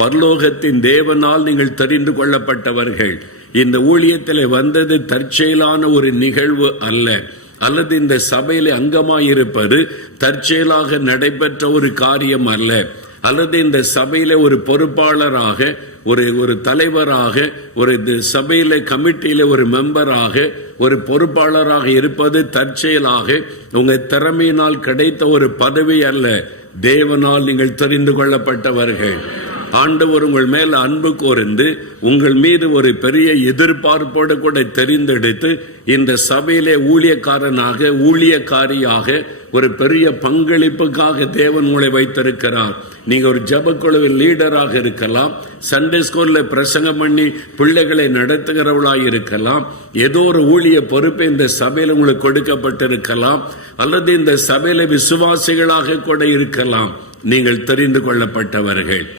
பரலோகத்தின் தேவனால் நீங்கள் தெரிந்து கொள்ளப்பட்டவர்கள். இந்த ஊழியத்தில் வந்தது தற்செயலான ஒரு நிகழ்வு அல்ல, அல்லது இந்த சபையில அங்கமாயிருப்பது தற்செயலாக நடைபெற்ற ஒரு காரியம் அல்ல, அல்லது இந்த சபையில ஒரு பொறுப்பாளராக, ஒரு தலைவராக, ஒரு சபையில கமிட்டியில ஒரு மெம்பராக, ஒரு பொறுப்பாளராக இருப்பது தற்செயலாக உங்க திறமையினால் கிடைத்த ஒரு பதவி அல்ல. தேவனால் நீங்கள் தெரிந்து கொள்ளப்பட்டவர்கள். ஆண்டவர் உங்கள் மேல் அன்பு கூர்ந்து உங்கள் மீது ஒரு பெரிய எதிர்பார்ப்போடு கூட தெரிந்தெடுத்து இந்த சபையிலே ஊழியக்காரனாக, ஊழியக்காரியாக ஒரு பெரிய பங்களிப்புக்காக தேவன் உங்களை வைத்திருக்கிறார். நீங்க ஒரு ஜெபக்குழுவின் லீடராக இருக்கலாம், சண்டே ஸ்கூல்ல பிரசங்கம் பண்ணி பிள்ளைகளை நடத்துகிறவளாக இருக்கலாம், ஏதோ ஒரு ஊழிய பொறுப்பு இந்த சபையில உங்களுக்கு கொடுக்கப்பட்டிருக்கலாம், அல்லது இந்த சபையில விசுவாசிகளாக கூட இருக்கலாம். நீங்கள் தெரிந்து கொள்ளப்பட்டவர்கள்.